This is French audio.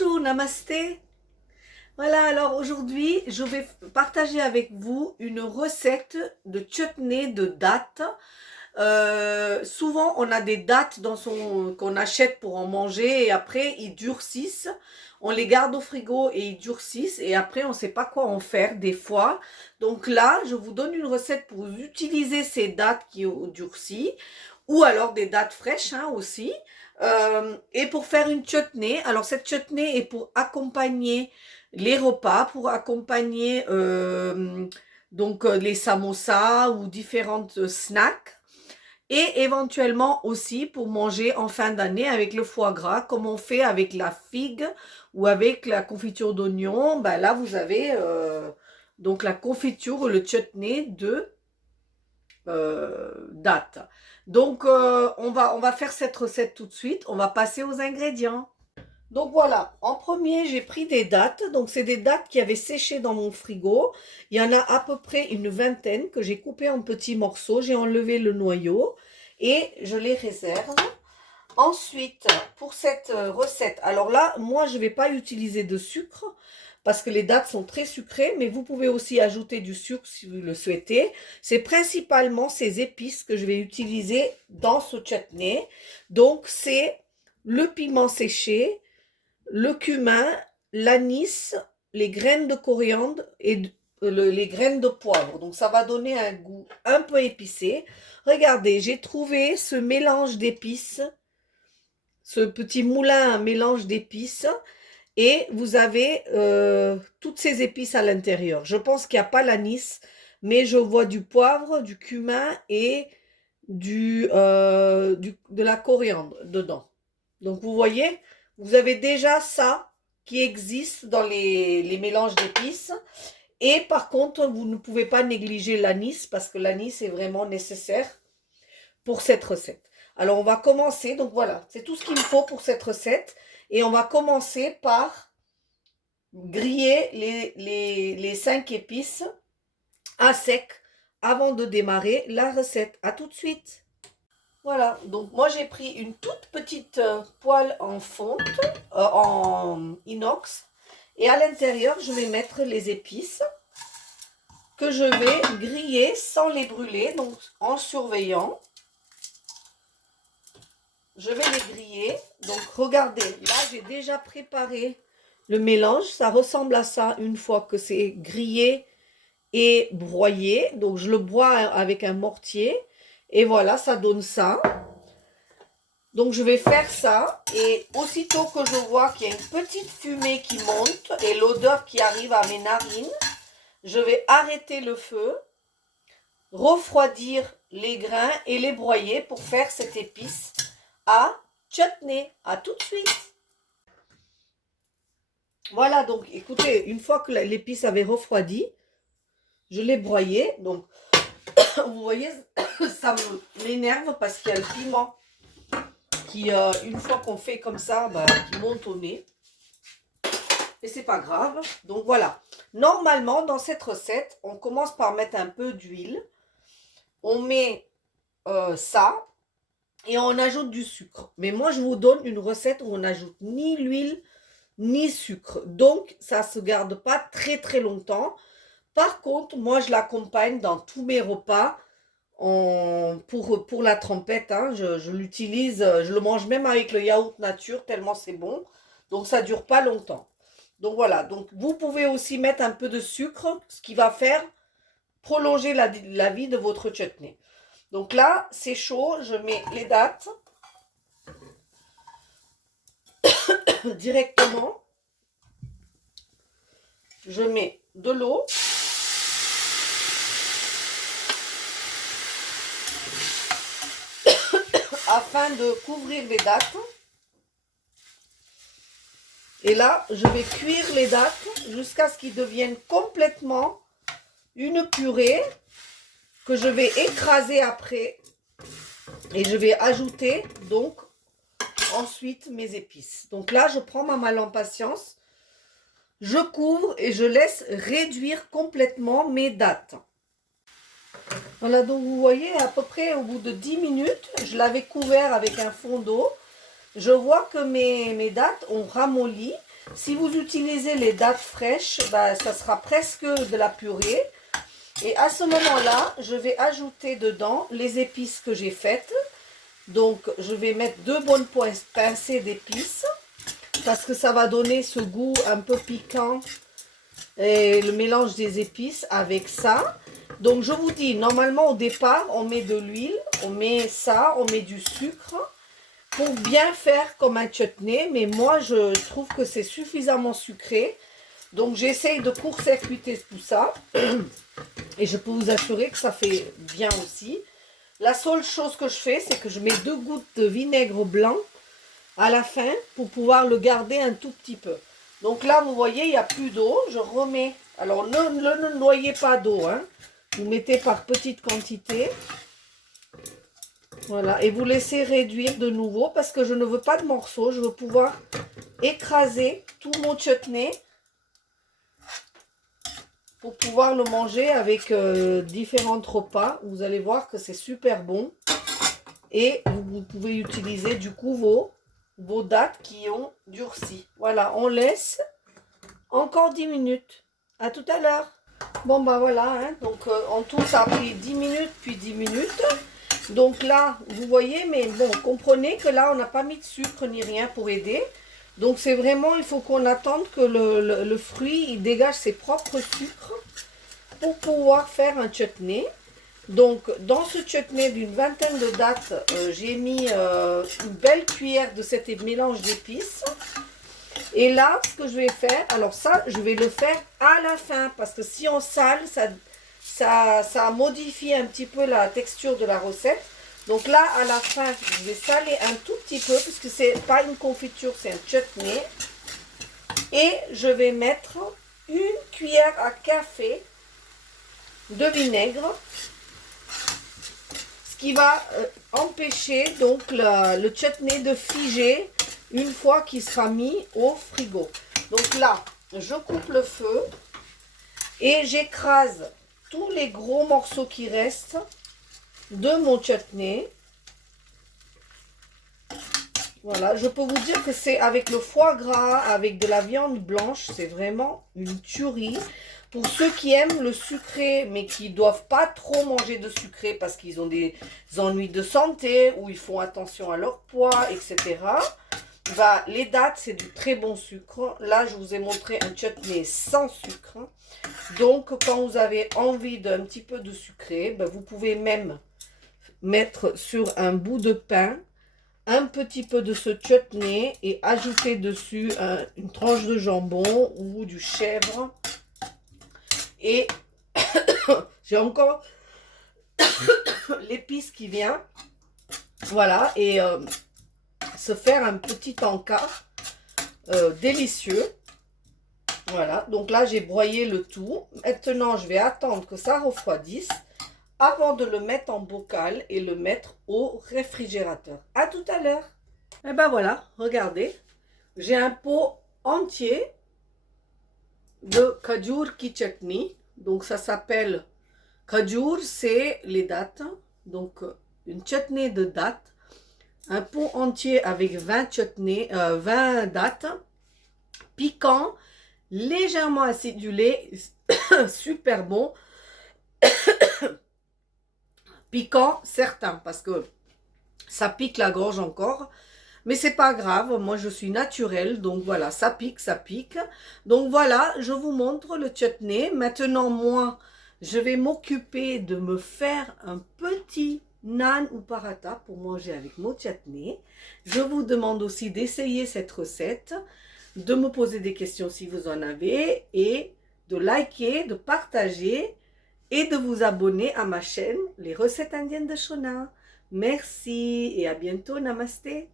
Bonjour, namasté. Voilà, alors aujourd'hui, je vais partager avec vous une recette de chutney de dattes. Souvent, on a des dattes qu'on achète pour en manger et après, ils durcissent. On les garde au frigo et ils durcissent et après, on ne sait pas quoi en faire des fois. Donc là, je vous donne une recette pour utiliser ces dattes qui ont durci ou alors des dattes fraîches aussi. Et pour faire une chutney, alors cette chutney est pour accompagner les repas, pour accompagner les samosas ou différentes snacks et éventuellement aussi pour manger en fin d'année avec le foie gras comme on fait avec la figue ou avec la confiture d'oignon. Ben là vous avez donc la confiture ou le chutney de date. Donc on va faire cette recette tout de suite. On va passer aux ingrédients. Donc voilà, en premier, j'ai pris des dattes. Donc c'est des dattes qui avaient séché dans mon frigo. Il y en a à peu près une vingtaine que j'ai coupées en petits morceaux. J'ai enlevé le noyau et je les réserve. Ensuite, pour cette recette, alors là, moi, je ne vais pas utiliser de sucre parce que les dattes sont très sucrées, mais vous pouvez aussi ajouter du sucre si vous le souhaitez. C'est principalement ces épices que je vais utiliser dans ce chutney. Donc, c'est le piment séché, le cumin, l'anis, les graines de coriandre et les graines de poivre. Donc ça va donner un goût un peu épicé. Regardez, j'ai trouvé ce mélange d'épices, ce petit moulin à mélange d'épices. Et vous avez toutes ces épices à l'intérieur. Je pense qu'il n'y a pas l'anis, mais je vois du poivre, du cumin et de la coriandre dedans. Donc vous voyez, vous avez déjà ça qui existe dans les mélanges d'épices. Et par contre, vous ne pouvez pas négliger l'anis parce que l'anis est vraiment nécessaire pour cette recette. Alors on va commencer, donc voilà, c'est tout ce qu'il me faut pour cette recette. Et on va commencer par griller les 5 épices à sec avant de démarrer la recette. À tout de suite. Voilà, donc moi j'ai pris une toute petite poêle en fonte, en inox. Et à l'intérieur, je vais mettre les épices que je vais griller sans les brûler, donc en surveillant. Je vais les griller. Donc regardez, là j'ai déjà préparé le mélange. Ça ressemble à ça une fois que c'est grillé et broyé. Donc je le broie avec un mortier. Et voilà, ça donne ça. Donc je vais faire ça et aussitôt que je vois qu'il y a une petite fumée qui monte et l'odeur qui arrive à mes narines, je vais arrêter le feu, refroidir les grains et les broyer pour faire cette épice à chutney. À tout de suite. Voilà, donc écoutez, une fois que l'épice avait refroidi, je l'ai broyé. Donc vous voyez, ça m'énerve parce qu'il y a le piment qui, une fois qu'on fait comme ça, qui monte au nez. Et c'est pas grave. Donc voilà. Normalement, dans cette recette, on commence par mettre un peu d'huile. On met ça et on ajoute du sucre. Mais moi, je vous donne une recette où on n'ajoute ni l'huile ni sucre. Donc, ça ne se garde pas très très longtemps. Par contre, moi, je l'accompagne dans tous mes repas pour la trempette. Je l'utilise, je le mange même avec le yaourt nature, tellement c'est bon. Donc, ça ne dure pas longtemps. Donc, voilà. Donc, vous pouvez aussi mettre un peu de sucre, ce qui va faire prolonger la vie de votre chutney. Donc là, c'est chaud. Je mets les dattes directement. Je mets de l'eau. Afin de couvrir les dattes. Et là, je vais cuire les dattes jusqu'à ce qu'ils deviennent complètement une purée que je vais écraser après. Et je vais ajouter donc ensuite mes épices. Donc là, je prends ma malle en patience. Je couvre et je laisse réduire complètement mes dattes. Voilà, donc vous voyez, à peu près au bout de 10 minutes, je l'avais couvert avec un fond d'eau. Je vois que mes dattes ont ramolli. Si vous utilisez les dattes fraîches, bah, ça sera presque de la purée. Et à ce moment-là, je vais ajouter dedans les épices que j'ai faites. Donc, je vais mettre 2 bonnes pincées d'épices parce que ça va donner ce goût un peu piquant et le mélange des épices avec ça. Donc, je vous dis, normalement, au départ, on met de l'huile, on met ça, on met du sucre pour bien faire comme un chutney. Mais moi, je trouve que c'est suffisamment sucré. Donc, j'essaye de court-circuiter tout ça. Et je peux vous assurer que ça fait bien aussi. La seule chose que je fais, c'est que je mets 2 gouttes de vinaigre blanc à la fin pour pouvoir le garder un tout petit peu. Donc là, vous voyez, il n'y a plus d'eau. Je remets. Alors, ne noyez pas d'eau, hein. Vous mettez par petite quantité. Voilà. Et vous laissez réduire de nouveau parce que je ne veux pas de morceaux. Je veux pouvoir écraser tout mon chutney pour pouvoir le manger avec différents repas. Vous allez voir que c'est super bon. Et vous pouvez utiliser du coup vos dattes qui ont durci. Voilà, on laisse encore 10 minutes. À tout à l'heure. Bon, bah voilà, hein, donc en tout, ça a pris 10 minutes, puis 10 minutes. Donc là, vous voyez, mais bon, comprenez que là, on n'a pas mis de sucre ni rien pour aider. Donc c'est vraiment, il faut qu'on attende que le fruit, il dégage ses propres sucres pour pouvoir faire un chutney. Donc dans ce chutney d'une vingtaine de dattes, j'ai mis une belle cuillère de cet mélange d'épices. Et là, ce que je vais faire, alors ça, je vais le faire à la fin, parce que si on sale, ça modifie un petit peu la texture de la recette. Donc là, à la fin, je vais saler un tout petit peu, puisque c'est pas une confiture, c'est un chutney. Et je vais mettre une cuillère à café de vinaigre, ce qui va empêcher donc le chutney de figer une fois qu'il sera mis au frigo. Donc là, je coupe le feu et j'écrase tous les gros morceaux qui restent de mon chutney. Voilà, je peux vous dire que c'est avec le foie gras, avec de la viande blanche, c'est vraiment une tuerie. Pour ceux qui aiment le sucré, mais qui ne doivent pas trop manger de sucré parce qu'ils ont des ennuis de santé ou ils font attention à leur poids, etc. Bah, les dattes, c'est du très bon sucre. Là, je vous ai montré un chutney sans sucre. Donc, quand vous avez envie d'un petit peu de sucré, bah, vous pouvez même mettre sur un bout de pain un petit peu de ce chutney et ajouter dessus une tranche de jambon ou du chèvre. Et j'ai encore l'épice qui vient. Voilà, et se faire un petit encas délicieux. Voilà, donc là j'ai broyé le tout. Maintenant je vais attendre que ça refroidisse avant de le mettre en bocal et le mettre au réfrigérateur. À tout à l'heure. Et ben voilà, regardez, j'ai un pot entier de Khajur ki chutney. Donc ça s'appelle Khajur, c'est les dattes. Donc une chutney de dattes. Un pot entier avec 20 dattes, piquant, légèrement acidulé, super bon. Piquant, certain, parce que ça pique la gorge encore. Mais c'est pas grave, moi je suis naturelle, donc voilà, ça pique, ça pique. Donc voilà, je vous montre le chutney. Maintenant, moi, je vais m'occuper de me faire un petit naan ou paratha pour manger avec mon chutney. Je vous demande aussi d'essayer cette recette, de me poser des questions si vous en avez, et de liker, de partager et de vous abonner à ma chaîne Les Recettes Indiennes de Shona. Merci et à bientôt, namasté.